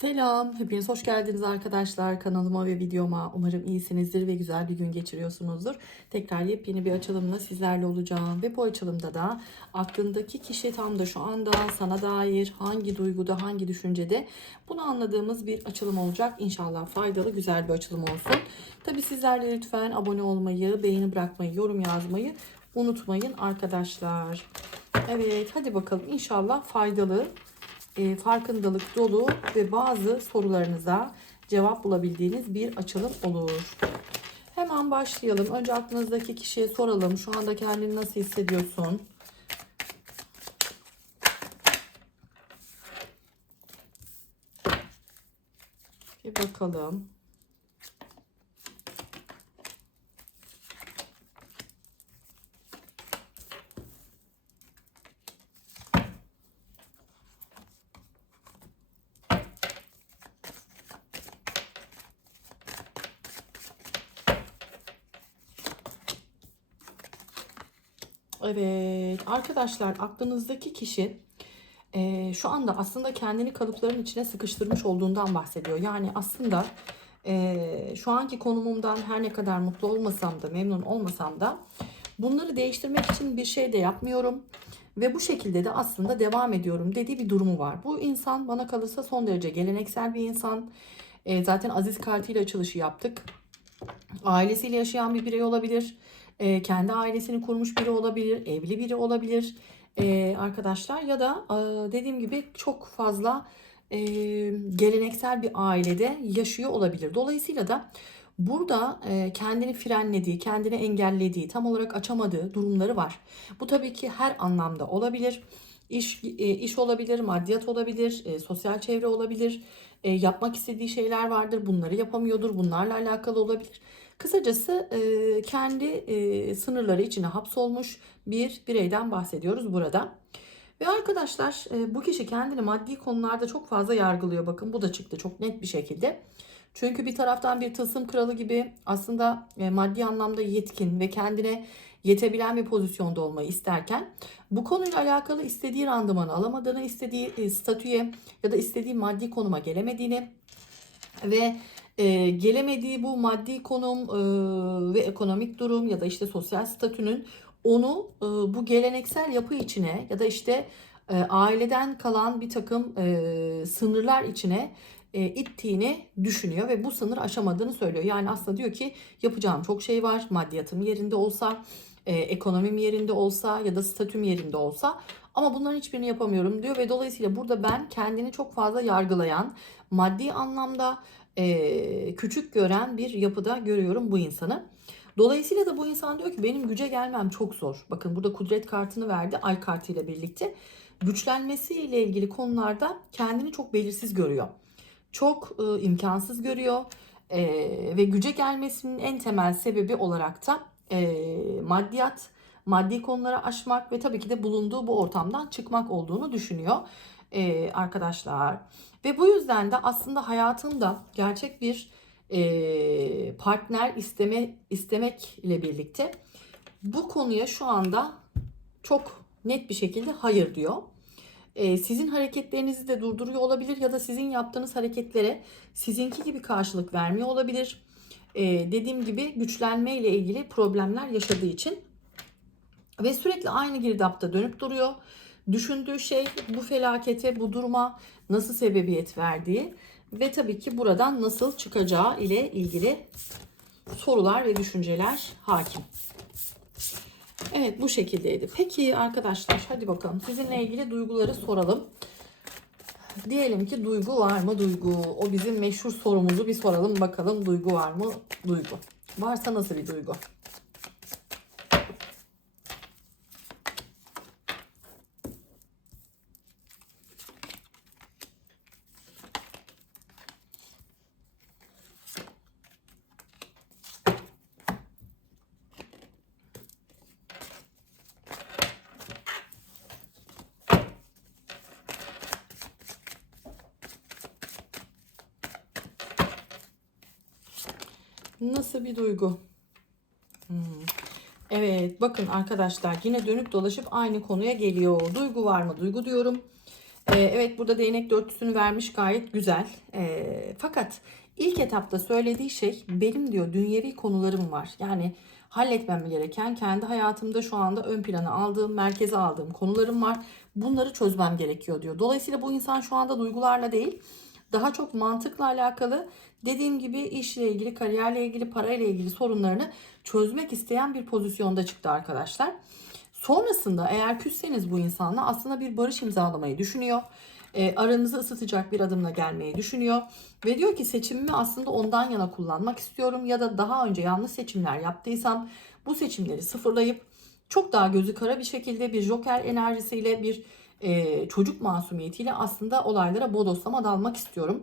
Selam, hepiniz hoş geldiniz arkadaşlar kanalıma ve videoma. Umarım iyisinizdir ve güzel bir gün geçiriyorsunuzdur. Tekrar yepyeni bir açılımla sizlerle olacağım ve bu açılımda da aklındaki kişi tam da şu anda sana dair hangi duyguda, hangi düşüncede bunu anladığımız bir açılım olacak. İnşallah faydalı, güzel bir açılım olsun. Tabi sizler de lütfen abone olmayı, beğeni bırakmayı, yorum yazmayı unutmayın arkadaşlar. Evet, hadi bakalım inşallah faydalı e, farkındalık dolu ve bazı sorularınıza cevap bulabildiğiniz bir açılım olur. Hemen başlayalım. Önce aklınızdaki kişiye soralım. Şu anda kendini nasıl hissediyorsun? Bir bakalım. Evet arkadaşlar aklınızdaki kişi e, şu anda aslında kendini kalıpların içine sıkıştırmış olduğundan bahsediyor. Yani aslında e, şu anki konumumdan her ne kadar mutlu olmasam da memnun olmasam da bunları değiştirmek için bir şey de yapmıyorum. Ve bu şekilde de aslında devam ediyorum dediği bir durumu var. Bu insan bana kalırsa son derece geleneksel bir insan. E, zaten Aziz kartıyla açılışı yaptık. Ailesiyle yaşayan bir birey olabilir e, kendi ailesini kurmuş biri olabilir, evli biri olabilir e, arkadaşlar ya da e, dediğim gibi çok fazla e, geleneksel bir ailede yaşıyor olabilir. Dolayısıyla da burada e, kendini frenlediği, kendini engellediği, tam olarak açamadığı durumları var. Bu tabii ki her anlamda olabilir. İş, e, iş olabilir, maddiyat olabilir, e, sosyal çevre olabilir, e, yapmak istediği şeyler vardır, bunları yapamıyordur, bunlarla alakalı olabilir. Kısacası e, kendi e, sınırları içine hapsolmuş bir bireyden bahsediyoruz burada. Ve arkadaşlar e, bu kişi kendini maddi konularda çok fazla yargılıyor. Bakın bu da çıktı çok net bir şekilde. Çünkü bir taraftan bir tılsım kralı gibi aslında e, maddi anlamda yetkin ve kendine yetebilen bir pozisyonda olmayı isterken bu konuyla alakalı istediği randımanı alamadığını, istediği e, statüye ya da istediği maddi konuma gelemediğini ve e, gelemediği bu maddi konum e, ve ekonomik durum ya da işte sosyal statünün onu e, bu geleneksel yapı içine ya da işte e, aileden kalan bir takım e, sınırlar içine e, ittiğini düşünüyor ve bu sınır aşamadığını söylüyor. Yani aslında diyor ki yapacağım çok şey var. Maddiyatım yerinde olsa, e, ekonomim yerinde olsa ya da statüm yerinde olsa ama bunların hiçbirini yapamıyorum diyor ve dolayısıyla burada ben kendini çok fazla yargılayan, maddi anlamda e, küçük gören bir yapıda görüyorum bu insanı. Dolayısıyla da bu insan diyor ki benim güce gelmem çok zor. Bakın burada kudret kartını verdi ay kartıyla birlikte. Güçlenmesiyle ilgili konularda kendini çok belirsiz görüyor. Çok e, imkansız görüyor. E, ve güce gelmesinin en temel sebebi olarak da e, maddiyat, maddi konuları aşmak ve tabii ki de bulunduğu bu ortamdan çıkmak olduğunu düşünüyor e, arkadaşlar. Ve bu yüzden de aslında hayatında gerçek bir e, partner isteme istemekle birlikte bu konuya şu anda çok net bir şekilde hayır diyor. E, sizin hareketlerinizi de durduruyor olabilir ya da sizin yaptığınız hareketlere sizinki gibi karşılık vermiyor olabilir. E, dediğim gibi güçlenme ile ilgili problemler yaşadığı için ve sürekli aynı girdapta dönüp duruyor. Düşündüğü şey bu felakete, bu duruma nasıl sebebiyet verdiği ve tabii ki buradan nasıl çıkacağı ile ilgili sorular ve düşünceler hakim. Evet bu şekildeydi. Peki arkadaşlar hadi bakalım sizinle ilgili duyguları soralım. Diyelim ki duygu var mı duygu? O bizim meşhur sorumuzu bir soralım bakalım duygu var mı duygu? Varsa nasıl bir duygu? Nasıl bir duygu? Hmm. Evet bakın arkadaşlar yine dönüp dolaşıp aynı konuya geliyor. Duygu var mı? Duygu diyorum. Ee, evet burada değnek dörtlüsünü vermiş gayet güzel. Ee, fakat ilk etapta söylediği şey benim diyor dünyevi konularım var. Yani halletmem gereken kendi hayatımda şu anda ön plana aldığım, merkeze aldığım konularım var. Bunları çözmem gerekiyor diyor. Dolayısıyla bu insan şu anda duygularla değil, daha çok mantıkla alakalı dediğim gibi işle ilgili, kariyerle ilgili, parayla ilgili sorunlarını çözmek isteyen bir pozisyonda çıktı arkadaşlar. Sonrasında eğer küsseniz bu insanla aslında bir barış imzalamayı düşünüyor. E, aranızı ısıtacak bir adımla gelmeyi düşünüyor. Ve diyor ki seçimimi aslında ondan yana kullanmak istiyorum. Ya da daha önce yanlış seçimler yaptıysam bu seçimleri sıfırlayıp çok daha gözü kara bir şekilde bir joker enerjisiyle bir e, çocuk masumiyetiyle aslında olaylara bodoslama dalmak istiyorum.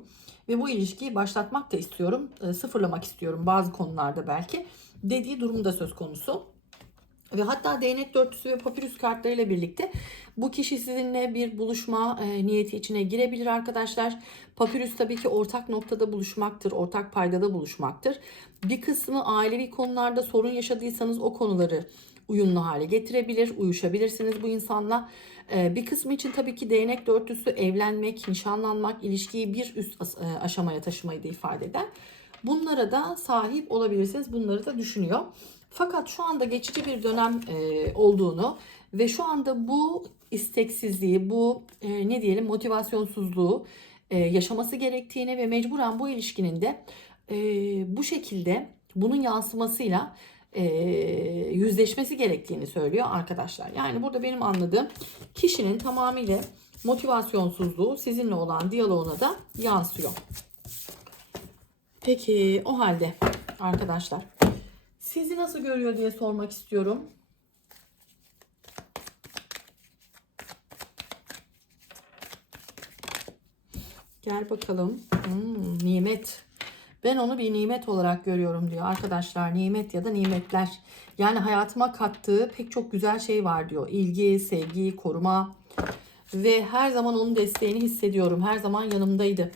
Ve bu ilişkiyi başlatmak da istiyorum. E, sıfırlamak istiyorum bazı konularda belki. Dediği durumda söz konusu. Ve hatta değnek dörtlüsü ve papyrus kartlarıyla birlikte bu kişi sizinle bir buluşma e, niyeti içine girebilir arkadaşlar. Papyrus tabii ki ortak noktada buluşmaktır, ortak paydada buluşmaktır. Bir kısmı ailevi konularda sorun yaşadıysanız o konuları uyumlu hale getirebilir, uyuşabilirsiniz bu insanla. E, bir kısmı için tabii ki değnek dörtlüsü evlenmek, nişanlanmak, ilişkiyi bir üst e, aşamaya taşımayı da ifade eder. Bunlara da sahip olabilirsiniz. Bunları da düşünüyor. Fakat şu anda geçici bir dönem e, olduğunu ve şu anda bu isteksizliği, bu e, ne diyelim motivasyonsuzluğu e, yaşaması gerektiğini ve mecburen bu ilişkinin de e, bu şekilde bunun yansımasıyla e, yüzleşmesi gerektiğini söylüyor arkadaşlar. Yani burada benim anladığım kişinin tamamıyla motivasyonsuzluğu sizinle olan diyaloğuna da yansıyor. Peki o halde arkadaşlar sizi nasıl görüyor diye sormak istiyorum. Gel bakalım. Hmm, nimet. Ben onu bir nimet olarak görüyorum diyor arkadaşlar. Nimet ya da nimetler. Yani hayatıma kattığı pek çok güzel şey var diyor. İlgi, sevgi, koruma. Ve her zaman onun desteğini hissediyorum. Her zaman yanımdaydı.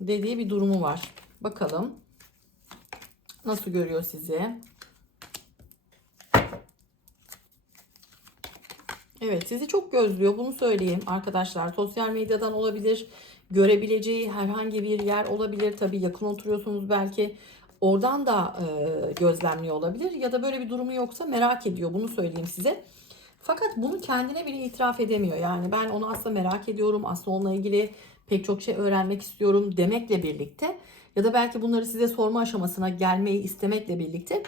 Dediği bir durumu var. Bakalım. Nasıl görüyor sizi? Evet sizi çok gözlüyor bunu söyleyeyim arkadaşlar. Sosyal medyadan olabilir. Görebileceği herhangi bir yer olabilir. Tabii yakın oturuyorsunuz belki. Oradan da e, gözlemliyor olabilir. Ya da böyle bir durumu yoksa merak ediyor. Bunu söyleyeyim size. Fakat bunu kendine bile itiraf edemiyor. Yani ben onu aslında merak ediyorum. Aslında onunla ilgili pek çok şey öğrenmek istiyorum demekle birlikte ya da belki bunları size sorma aşamasına gelmeyi istemekle birlikte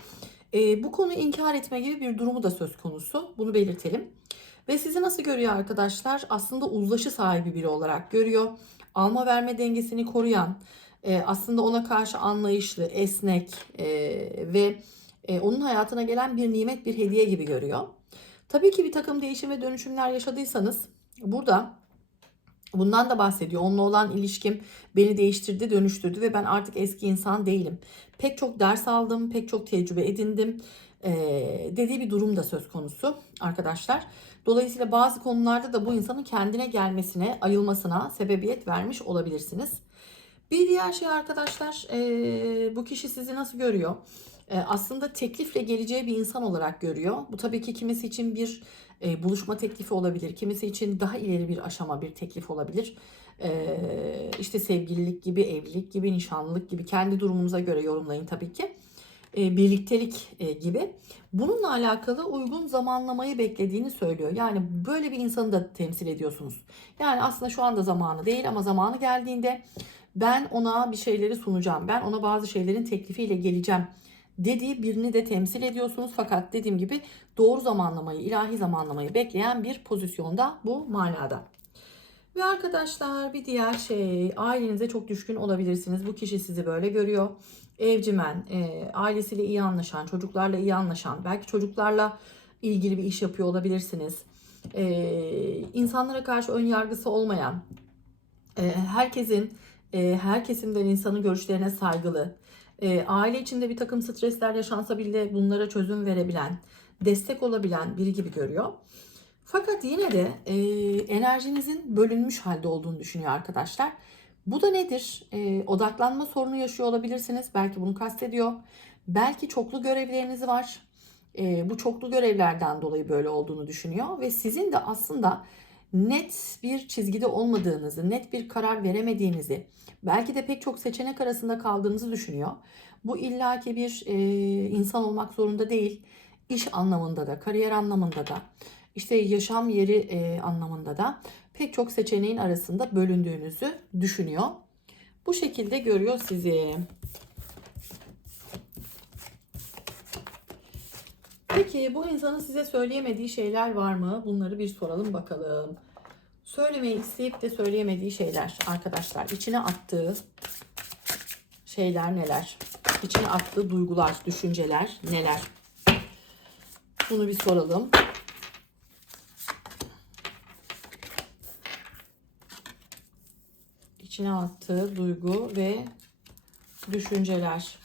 e, bu konuyu inkar etme gibi bir durumu da söz konusu. Bunu belirtelim. Ve sizi nasıl görüyor arkadaşlar? Aslında uzlaşı sahibi biri olarak görüyor. Alma verme dengesini koruyan, e, aslında ona karşı anlayışlı, esnek e, ve e, onun hayatına gelen bir nimet, bir hediye gibi görüyor. Tabii ki bir takım değişim ve dönüşümler yaşadıysanız burada Bundan da bahsediyor. Onunla olan ilişkim beni değiştirdi, dönüştürdü ve ben artık eski insan değilim. Pek çok ders aldım, pek çok tecrübe edindim ee, dediği bir durum da söz konusu arkadaşlar. Dolayısıyla bazı konularda da bu insanın kendine gelmesine, ayılmasına sebebiyet vermiş olabilirsiniz. Bir diğer şey arkadaşlar, ee, bu kişi sizi nasıl görüyor? Ee, aslında teklifle geleceği bir insan olarak görüyor. Bu tabii ki kimisi için bir e, buluşma teklifi olabilir. Kimisi için daha ileri bir aşama bir teklif olabilir. E, işte sevgililik gibi, evlilik gibi, nişanlılık gibi kendi durumunuza göre yorumlayın tabii ki. E, birliktelik e, gibi. Bununla alakalı uygun zamanlamayı beklediğini söylüyor. Yani böyle bir insanı da temsil ediyorsunuz. Yani aslında şu anda zamanı değil ama zamanı geldiğinde ben ona bir şeyleri sunacağım. Ben ona bazı şeylerin teklifiyle geleceğim dediği birini de temsil ediyorsunuz. Fakat dediğim gibi doğru zamanlamayı, ilahi zamanlamayı bekleyen bir pozisyonda bu manada. Ve arkadaşlar bir diğer şey ailenize çok düşkün olabilirsiniz. Bu kişi sizi böyle görüyor. Evcimen, e, ailesiyle iyi anlaşan, çocuklarla iyi anlaşan, belki çocuklarla ilgili bir iş yapıyor olabilirsiniz. E, insanlara karşı ön yargısı olmayan, e, herkesin, e, her kesimden insanın görüşlerine saygılı, e, aile içinde bir takım stresler yaşansa bile bunlara çözüm verebilen, destek olabilen biri gibi görüyor. Fakat yine de e, enerjinizin bölünmüş halde olduğunu düşünüyor arkadaşlar. Bu da nedir? E, odaklanma sorunu yaşıyor olabilirsiniz. Belki bunu kastediyor. Belki çoklu görevleriniz var. E, bu çoklu görevlerden dolayı böyle olduğunu düşünüyor. Ve sizin de aslında net bir çizgide olmadığınızı, net bir karar veremediğinizi, belki de pek çok seçenek arasında kaldığınızı düşünüyor. Bu illaki bir e, insan olmak zorunda değil. İş anlamında da, kariyer anlamında da, işte yaşam yeri e, anlamında da pek çok seçeneğin arasında bölündüğünüzü düşünüyor. Bu şekilde görüyor sizi. Peki bu insanın size söyleyemediği şeyler var mı? Bunları bir soralım bakalım. Söylemeyi isteyip de söyleyemediği şeyler arkadaşlar. İçine attığı şeyler neler? İçine attığı duygular, düşünceler neler? Bunu bir soralım. İçine attığı duygu ve düşünceler.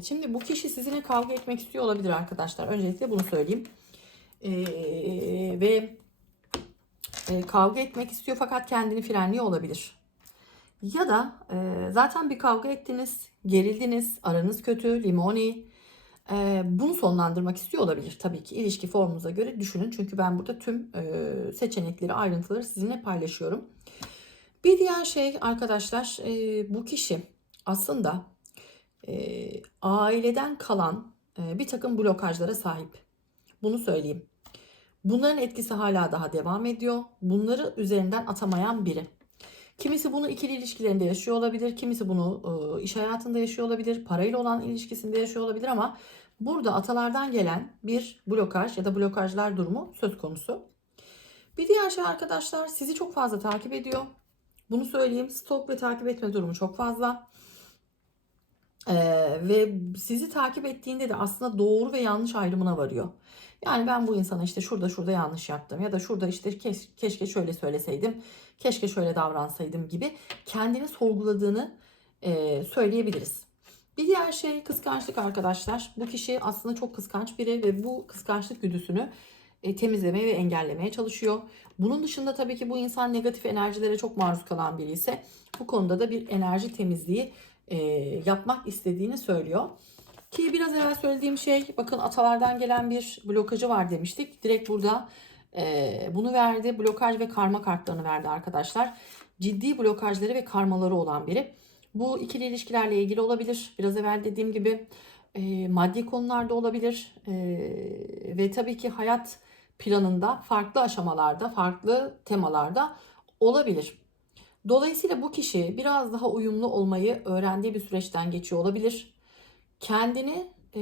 Evet, şimdi bu kişi sizinle kavga etmek istiyor olabilir arkadaşlar. Öncelikle bunu söyleyeyim. Ee, ve e, kavga etmek istiyor fakat kendini frenliyor olabilir. Ya da e, zaten bir kavga ettiniz, gerildiniz, aranız kötü, limoni. E, bunu sonlandırmak istiyor olabilir tabii ki. ilişki formunuza göre düşünün. Çünkü ben burada tüm e, seçenekleri, ayrıntıları sizinle paylaşıyorum. Bir diğer şey arkadaşlar e, bu kişi aslında e, aileden kalan e, bir takım blokajlara sahip. Bunu söyleyeyim. Bunların etkisi hala daha devam ediyor. Bunları üzerinden atamayan biri. Kimisi bunu ikili ilişkilerinde yaşıyor olabilir. Kimisi bunu e, iş hayatında yaşıyor olabilir. Parayla olan ilişkisinde yaşıyor olabilir ama burada atalardan gelen bir blokaj ya da blokajlar durumu söz konusu. Bir diğer şey arkadaşlar sizi çok fazla takip ediyor. Bunu söyleyeyim. Stalk ve takip etme durumu çok fazla. Ee, ve sizi takip ettiğinde de aslında doğru ve yanlış ayrımına varıyor. Yani ben bu insana işte şurada şurada yanlış yaptım ya da şurada işte keş, keşke şöyle söyleseydim, keşke şöyle davransaydım gibi kendini sorguladığını e, söyleyebiliriz. Bir diğer şey kıskançlık arkadaşlar. Bu kişi aslında çok kıskanç biri ve bu kıskançlık güdüsünü e, temizlemeye ve engellemeye çalışıyor. Bunun dışında tabii ki bu insan negatif enerjilere çok maruz kalan biri ise bu konuda da bir enerji temizliği e, yapmak istediğini söylüyor. Ki biraz evvel söylediğim şey bakın atalardan gelen bir blokajı var demiştik. Direkt burada e, bunu verdi. Blokaj ve karma kartlarını verdi arkadaşlar. Ciddi blokajları ve karmaları olan biri. Bu ikili ilişkilerle ilgili olabilir. Biraz evvel dediğim gibi e, maddi konularda olabilir. E, ve tabii ki hayat planında farklı aşamalarda, farklı temalarda olabilir. Dolayısıyla bu kişi biraz daha uyumlu olmayı öğrendiği bir süreçten geçiyor olabilir. Kendini e,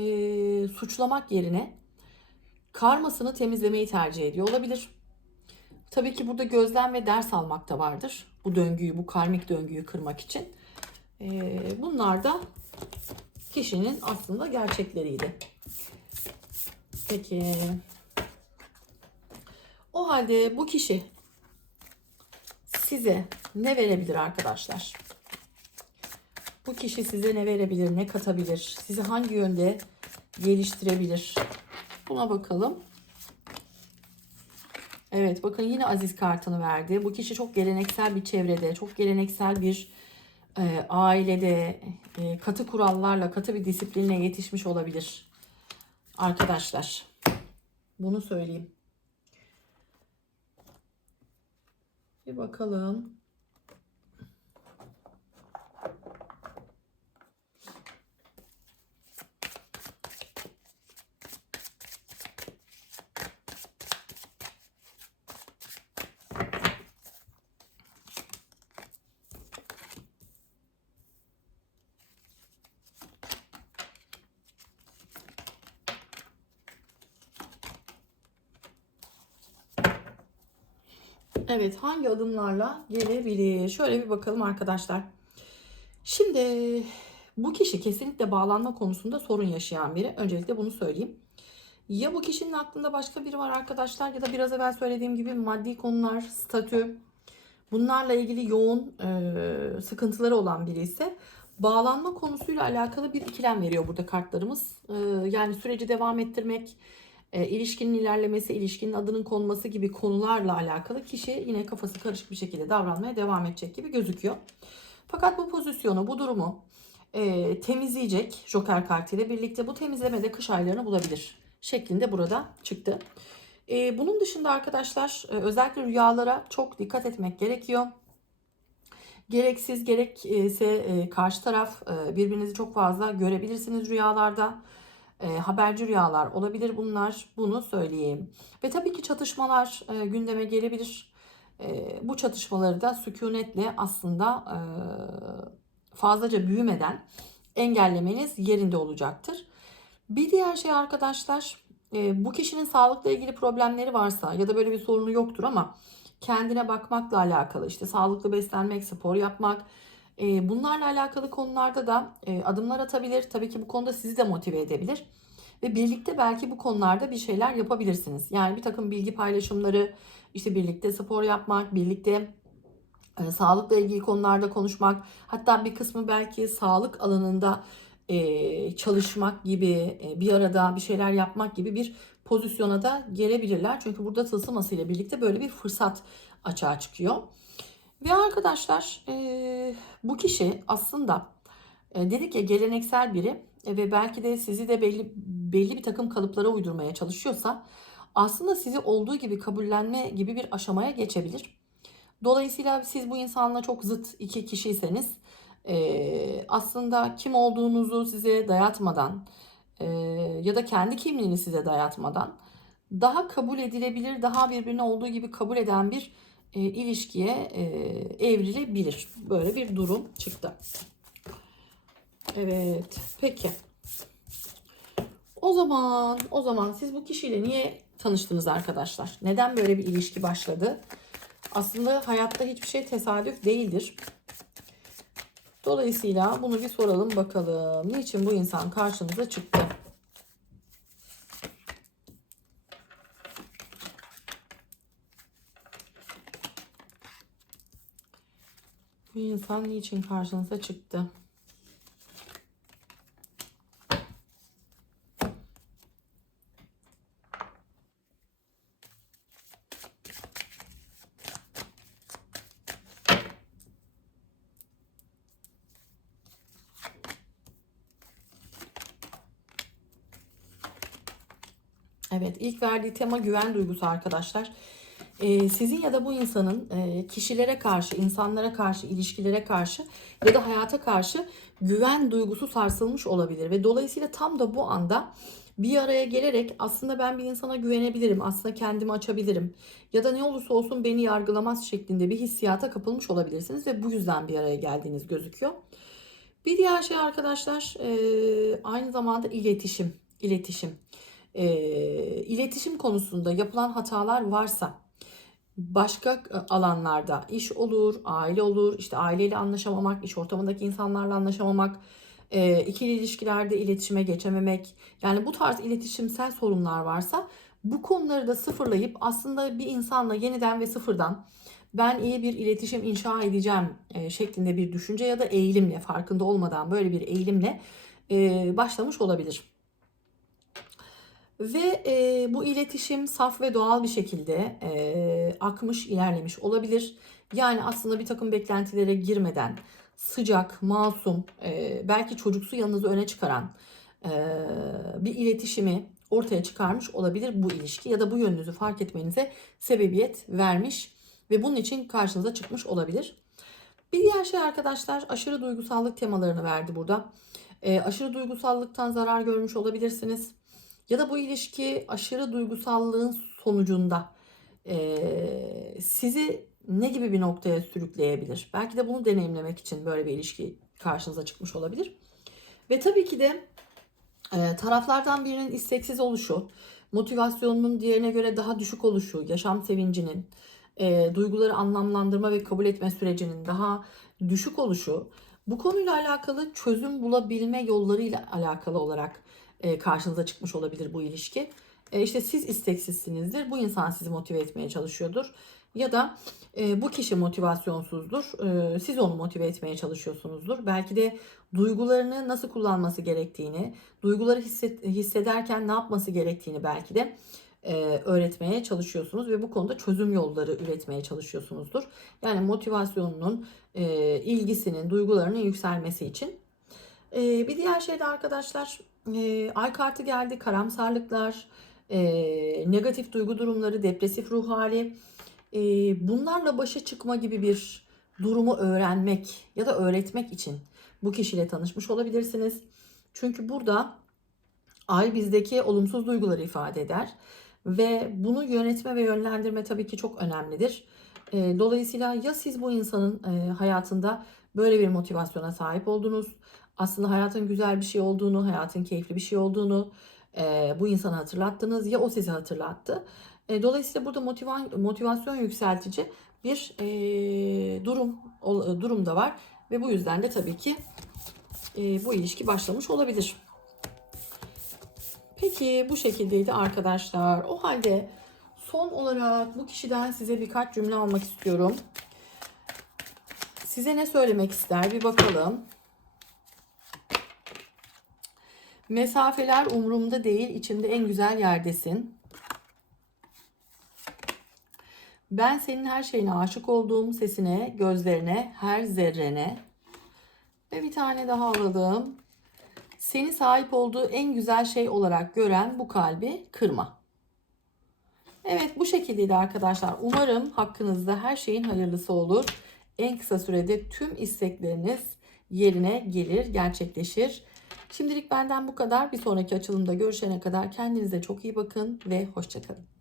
suçlamak yerine karmasını temizlemeyi tercih ediyor olabilir. Tabii ki burada gözlem ve ders almak da vardır. Bu döngüyü, bu karmik döngüyü kırmak için. E, bunlar da kişinin aslında gerçekleriydi. Peki. O halde bu kişi size ne verebilir arkadaşlar? Bu kişi size ne verebilir, ne katabilir? Sizi hangi yönde geliştirebilir? Buna bakalım. Evet bakın yine Aziz kartını verdi. Bu kişi çok geleneksel bir çevrede, çok geleneksel bir e, ailede e, katı kurallarla, katı bir disiplinle yetişmiş olabilir. Arkadaşlar. Bunu söyleyeyim. Bir bakalım. Evet hangi adımlarla gelebilir? Şöyle bir bakalım arkadaşlar. Şimdi bu kişi kesinlikle bağlanma konusunda sorun yaşayan biri. Öncelikle bunu söyleyeyim. Ya bu kişinin aklında başka biri var arkadaşlar ya da biraz evvel söylediğim gibi maddi konular, statü bunlarla ilgili yoğun e, sıkıntıları olan biri ise bağlanma konusuyla alakalı bir ikilem veriyor burada kartlarımız. Ee, yani süreci devam ettirmek, e, ilişkinin ilerlemesi, ilişkinin adının konması gibi konularla alakalı kişi yine kafası karışık bir şekilde davranmaya devam edecek gibi gözüküyor. Fakat bu pozisyonu, bu durumu e, temizleyecek Joker kartıyla birlikte bu temizlemede kış aylarını bulabilir şeklinde burada çıktı. E, bunun dışında arkadaşlar e, özellikle rüyalara çok dikkat etmek gerekiyor. Gereksiz gerekse e, karşı taraf e, birbirinizi çok fazla görebilirsiniz rüyalarda. E, haberci rüyalar olabilir bunlar. Bunu söyleyeyim. Ve tabii ki çatışmalar e, gündeme gelebilir. E, bu çatışmaları da sükunetle aslında e, fazlaca büyümeden engellemeniz yerinde olacaktır. Bir diğer şey arkadaşlar e, bu kişinin sağlıkla ilgili problemleri varsa ya da böyle bir sorunu yoktur ama kendine bakmakla alakalı işte sağlıklı beslenmek, spor yapmak e, bunlarla alakalı konularda da e, adımlar atabilir. Tabii ki bu konuda sizi de motive edebilir. Ve birlikte belki bu konularda bir şeyler yapabilirsiniz. Yani bir takım bilgi paylaşımları, işte birlikte spor yapmak, birlikte e, sağlıkla ilgili konularda konuşmak, hatta bir kısmı belki sağlık alanında e, çalışmak gibi, e, bir arada bir şeyler yapmak gibi bir pozisyona da gelebilirler. Çünkü burada tılsıması ile birlikte böyle bir fırsat açığa çıkıyor. Ve arkadaşlar e, bu kişi aslında e, dedik ya geleneksel biri e, ve belki de sizi de belli belli bir takım kalıplara uydurmaya çalışıyorsa aslında sizi olduğu gibi kabullenme gibi bir aşamaya geçebilir. Dolayısıyla siz bu insanla çok zıt iki kişiyseniz e, aslında kim olduğunuzu size dayatmadan e, ya da kendi kimliğini size dayatmadan daha kabul edilebilir, daha birbirini olduğu gibi kabul eden bir e, ilişkiye e, evrilebilir. Böyle bir durum çıktı. Evet, peki. O zaman, o zaman siz bu kişiyle niye tanıştınız arkadaşlar? Neden böyle bir ilişki başladı? Aslında hayatta hiçbir şey tesadüf değildir. Dolayısıyla bunu bir soralım bakalım. Niçin bu insan karşınıza çıktı? İnsan niçin karşınıza çıktı? Evet, ilk verdiği tema güven duygusu arkadaşlar. Ee, sizin ya da bu insanın e, kişilere karşı, insanlara karşı, ilişkilere karşı ya da hayata karşı güven duygusu sarsılmış olabilir ve dolayısıyla tam da bu anda bir araya gelerek aslında ben bir insana güvenebilirim, aslında kendimi açabilirim ya da ne olursa olsun beni yargılamaz şeklinde bir hissiyata kapılmış olabilirsiniz ve bu yüzden bir araya geldiğiniz gözüküyor. Bir diğer şey arkadaşlar e, aynı zamanda iletişim, iletişim. E, iletişim konusunda yapılan hatalar varsa başka e, alanlarda iş olur, aile olur, işte aileyle anlaşamamak, iş ortamındaki insanlarla anlaşamamak, e, ikili ilişkilerde iletişime geçememek, yani bu tarz iletişimsel sorunlar varsa bu konuları da sıfırlayıp aslında bir insanla yeniden ve sıfırdan ben iyi bir iletişim inşa edeceğim e, şeklinde bir düşünce ya da eğilimle farkında olmadan böyle bir eğilimle başlamış olabilir. Ve e, bu iletişim saf ve doğal bir şekilde e, akmış, ilerlemiş olabilir. Yani aslında bir takım beklentilere girmeden sıcak, masum, e, belki çocuksu yanınızı öne çıkaran e, bir iletişimi ortaya çıkarmış olabilir bu ilişki ya da bu yönünüzü fark etmenize sebebiyet vermiş ve bunun için karşınıza çıkmış olabilir. Bir diğer şey arkadaşlar aşırı duygusallık temalarını verdi burada. E, aşırı duygusallıktan zarar görmüş olabilirsiniz ya da bu ilişki aşırı duygusallığın sonucunda e, sizi ne gibi bir noktaya sürükleyebilir? Belki de bunu deneyimlemek için böyle bir ilişki karşınıza çıkmış olabilir. Ve tabii ki de e, taraflardan birinin isteksiz oluşu, motivasyonunun diğerine göre daha düşük oluşu, yaşam sevincinin, e, duyguları anlamlandırma ve kabul etme sürecinin daha düşük oluşu, bu konuyla alakalı çözüm bulabilme yollarıyla alakalı olarak e, karşınıza çıkmış olabilir bu ilişki. e, işte siz isteksizsinizdir. Bu insan sizi motive etmeye çalışıyordur. Ya da e, bu kişi motivasyonsuzdur. E, siz onu motive etmeye çalışıyorsunuzdur. Belki de duygularını nasıl kullanması gerektiğini, duyguları hisset, hissederken ne yapması gerektiğini belki de öğretmeye çalışıyorsunuz ve bu konuda çözüm yolları üretmeye çalışıyorsunuzdur. Yani motivasyonunun, ilgisinin, duygularının yükselmesi için. Bir diğer şey de arkadaşlar, e, ay kartı geldi, karamsarlıklar, e, negatif duygu durumları, depresif ruh hali. E, bunlarla başa çıkma gibi bir durumu öğrenmek ya da öğretmek için bu kişiyle tanışmış olabilirsiniz. Çünkü burada ay bizdeki olumsuz duyguları ifade eder ve bunu yönetme ve yönlendirme tabii ki çok önemlidir. E, dolayısıyla ya siz bu insanın e, hayatında böyle bir motivasyona sahip oldunuz, aslında hayatın güzel bir şey olduğunu, hayatın keyifli bir şey olduğunu e, bu insana hatırlattınız ya o sizi hatırlattı. E, dolayısıyla burada motiva- motivasyon yükseltici bir e, durum ol- durum da var ve bu yüzden de tabii ki e, bu ilişki başlamış olabilir. Peki bu şekildeydi arkadaşlar. O halde son olarak bu kişiden size birkaç cümle almak istiyorum. Size ne söylemek ister bir bakalım. Mesafeler umurumda değil, içimde en güzel yerdesin. Ben senin her şeyine aşık olduğum sesine, gözlerine, her zerrene. Ve bir tane daha alalım. Seni sahip olduğu en güzel şey olarak gören bu kalbi kırma. Evet bu şekildeydi arkadaşlar. Umarım hakkınızda her şeyin hayırlısı olur. En kısa sürede tüm istekleriniz yerine gelir, gerçekleşir. Şimdilik benden bu kadar. Bir sonraki açılımda görüşene kadar kendinize çok iyi bakın ve hoşçakalın.